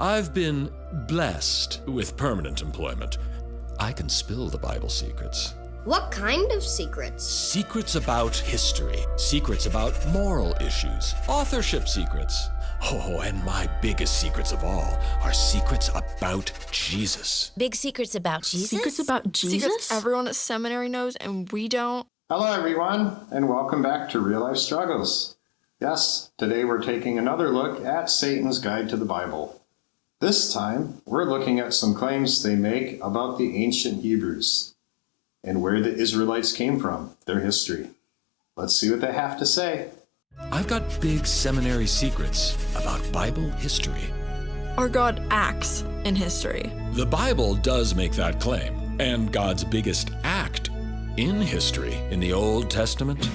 I've been blessed with permanent employment. I can spill the Bible secrets. What kind of secrets? Secrets about history, secrets about moral issues, authorship secrets. Oh, and my biggest secrets of all are secrets about Jesus. Big secrets about Jesus? Secrets about Jesus? Secrets everyone at seminary knows and we don't. Hello everyone, and welcome back to Real Life Struggles. Yes, today we're taking another look at Satan's Guide to the Bible. This time, we're looking at some claims they make about the ancient Hebrews and where the Israelites came from, their history. Let's see what they have to say. I've got big seminary secrets about Bible history. Our God acts in history. The Bible does make that claim, and God's biggest act in history in the Old Testament,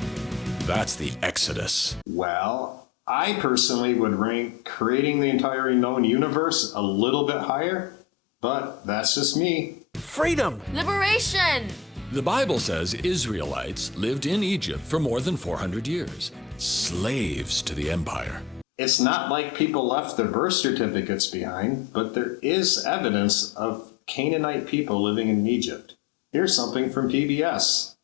that's the Exodus. Well, I personally would rank creating the entire known universe a little bit higher, but that's just me. Freedom! Liberation! The Bible says Israelites lived in Egypt for more than 400 years, slaves to the empire. It's not like people left their birth certificates behind, but there is evidence of Canaanite people living in Egypt. Here's something from PBS.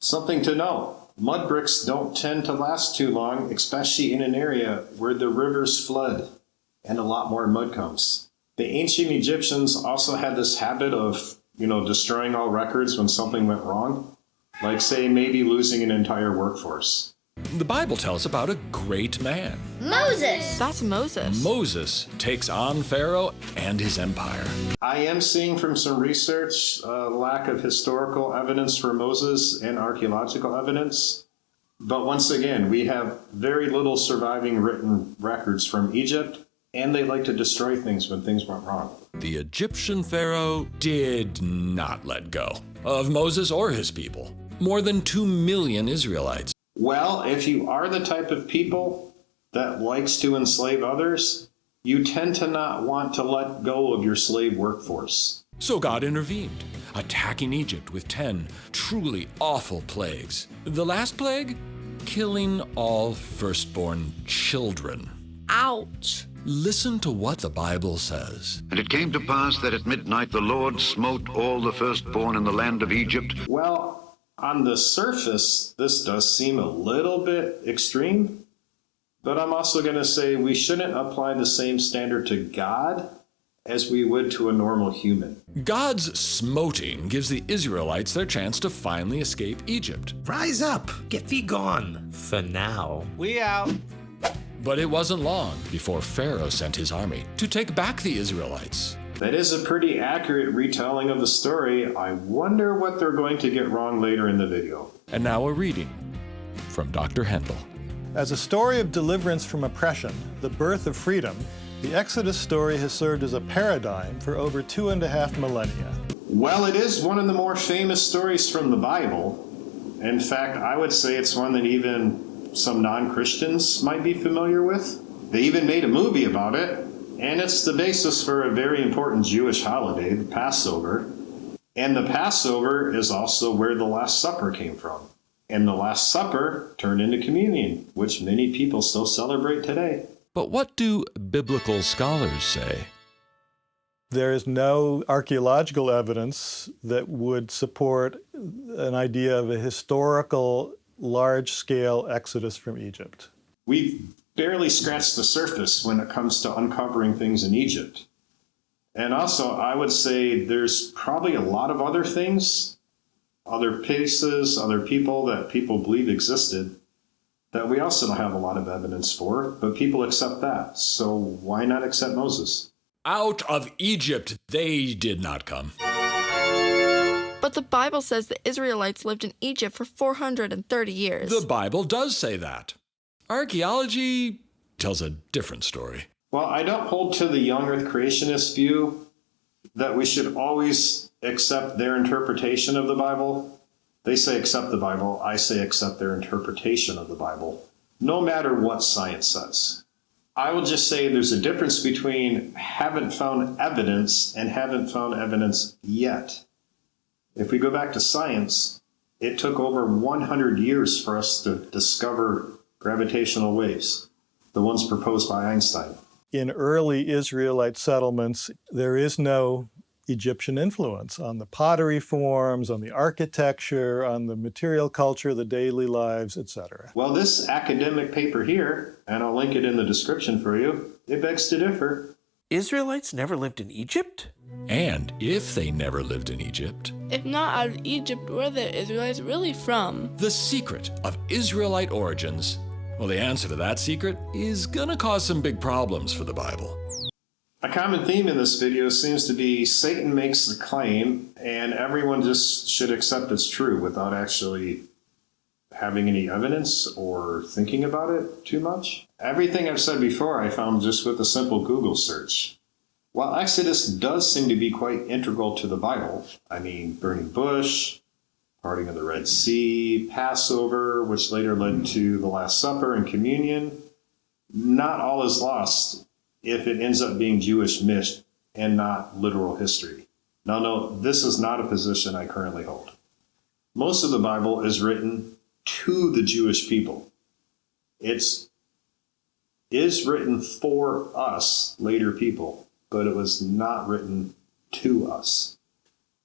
Something to know. Mud bricks don't tend to last too long, especially in an area where the rivers flood and a lot more mud comes. The ancient Egyptians also had this habit of, destroying all records when something went wrong. Like, say, maybe losing an entire workforce. The Bible tells about a great man. Moses! That's Moses. Moses takes on Pharaoh and his empire. I am seeing from some research lack of historical evidence for Moses and archaeological evidence. But once again, we have very little surviving written records from Egypt, and they like to destroy things when things went wrong. The Egyptian Pharaoh did not let go of Moses or his people. More than 2 million Israelites. Well, if you are the type of people that likes to enslave others, you tend to not want to let go of your slave workforce. So God intervened, attacking Egypt with 10 truly awful plagues. The last plague? Killing all firstborn children. Ouch. Listen to what the Bible says. And it came to pass that at midnight the Lord smote all the firstborn in the land of Egypt. Well, on the surface, this does seem a little bit extreme, but I'm also going to say we shouldn't apply the same standard to God as we would to a normal human. God's smoting gives the Israelites their chance to finally escape Egypt. Rise up! Get thee gone! For now. We out! But it wasn't long before Pharaoh sent his army to take back the Israelites. That is a pretty accurate retelling of the story. I wonder what they're going to get wrong later in the video. And now a reading from Dr. Hendel. As a story of deliverance from oppression, the birth of freedom, the Exodus story has served as a paradigm for over 2.5 millennia. Well, it is one of the more famous stories from the Bible. In fact, I would say it's one that even some non-Christians might be familiar with. They even made a movie about it. And it's the basis for a very important Jewish holiday, the Passover. And the Passover is also where the Last Supper came from. And the Last Supper turned into communion, which many people still celebrate today. But what do biblical scholars say? There is no archaeological evidence that would support an idea of a historical, large-scale exodus from Egypt. We've barely scratched the surface when it comes to uncovering things in Egypt. And also, I would say there's probably a lot of other things, other places, other people that people believe existed that we also don't have a lot of evidence for, but people accept that. So why not accept Moses? Out of Egypt they did not come. But the Bible says the Israelites lived in Egypt for 430 years. The Bible does say that. Archaeology tells a different story. Well, I don't hold to the young earth creationist view that we should always accept their interpretation of the Bible. They say accept the Bible. I say accept their interpretation of the Bible, no matter what science says. I will just say there's a difference between haven't found evidence and haven't found evidence yet. If we go back to science, it took over 100 years for us to discover gravitational waves, the ones proposed by Einstein. In early Israelite settlements, there is no Egyptian influence on the pottery forms, on the architecture, on the material culture, the daily lives, etc. Well, this academic paper here, and I'll link it in the description for you, it begs to differ. Israelites never lived in Egypt? And if they never lived in Egypt, If not out of Egypt, where are the Israelites really from? the secret of Israelite origins, well, the answer to that secret is gonna cause some big problems for the Bible. A common theme in this video seems to be Satan makes a claim and everyone just should accept it's true without actually having any evidence or thinking about it too much. Everything I've said before I found just with a simple Google search. While Exodus does seem to be quite integral to the Bible, I mean, burning bush, parting of the Red Sea, Passover, which later led to the Last Supper and communion, not all is lost if it ends up being Jewish myth and not literal history. Now, no, this is not a position I currently hold. Most of the Bible is written to the Jewish people. It is written for us, later people, but it was not written to us.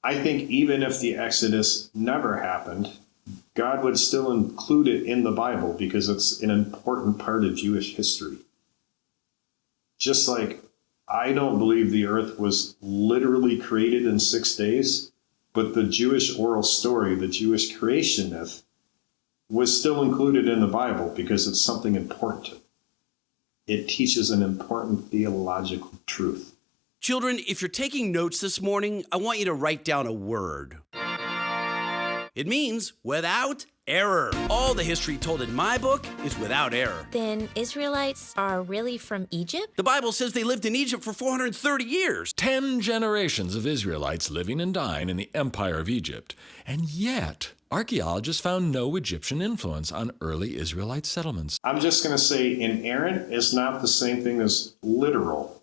I think even if the Exodus never happened, God would still include it in the Bible because it's an important part of Jewish history. Just like I don't believe the earth was literally created in 6 days, but the Jewish oral story, the Jewish creation myth, was still included in the Bible because it's something important. It teaches an important theological truth. Children, if you're taking notes this morning, I want you to write down a word. It means without error. All the history told in my book is without error. Then Israelites are really from Egypt? The Bible says they lived in Egypt for 430 years. 10 generations of Israelites living and dying in the Empire of Egypt. And yet, archaeologists found no Egyptian influence on early Israelite settlements. I'm just going to say inerrant is not the same thing as literal.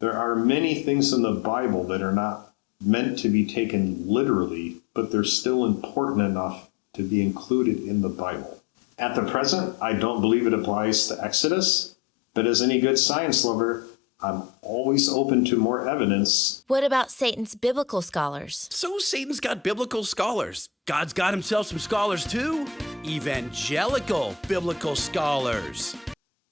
There are many things in the Bible that are not meant to be taken literally, but they're still important enough to be included in the Bible. At the present, I don't believe it applies to Exodus, but as any good science lover, I'm always open to more evidence. What about Satan's biblical scholars? So Satan's got biblical scholars. God's got himself some scholars too. Evangelical biblical scholars.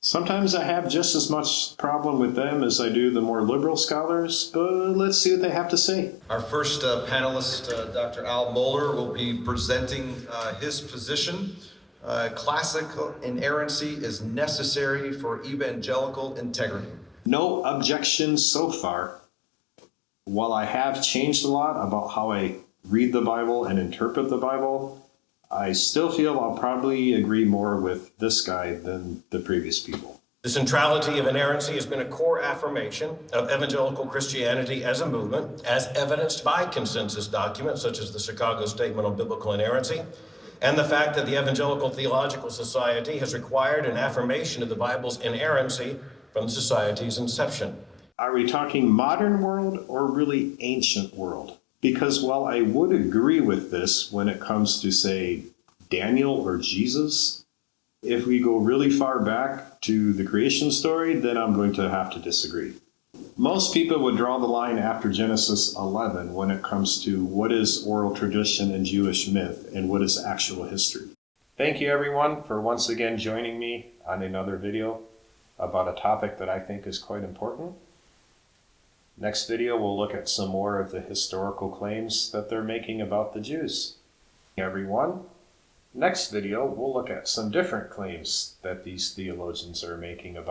Sometimes I have just as much problem with them as I do the more liberal scholars, but let's see what they have to say. Our first panelist, Dr. Al Mohler, will be presenting his position. Classical inerrancy is necessary for evangelical integrity. No objections so far. While I have changed a lot about how I read the Bible and interpret the Bible, I still feel I'll probably agree more with this guy than the previous people. The centrality of inerrancy has been a core affirmation of evangelical Christianity as a movement, as evidenced by consensus documents such as the Chicago Statement on Biblical Inerrancy, and the fact that the Evangelical Theological Society has required an affirmation of the Bible's inerrancy from the society's inception. Are we talking modern world or really ancient world? Because while I would agree with this when it comes to, say, Daniel or Jesus, if we go really far back to the creation story, then I'm going to have to disagree. Most people would draw the line after Genesis 11 when it comes to what is oral tradition and Jewish myth and what is actual history. Thank you everyone for once again joining me on another video about a topic that I think is quite important. Next video, we'll look at some more of the historical claims that they're making about the Jews. Everyone, next video, we'll look at some different claims that these theologians are making about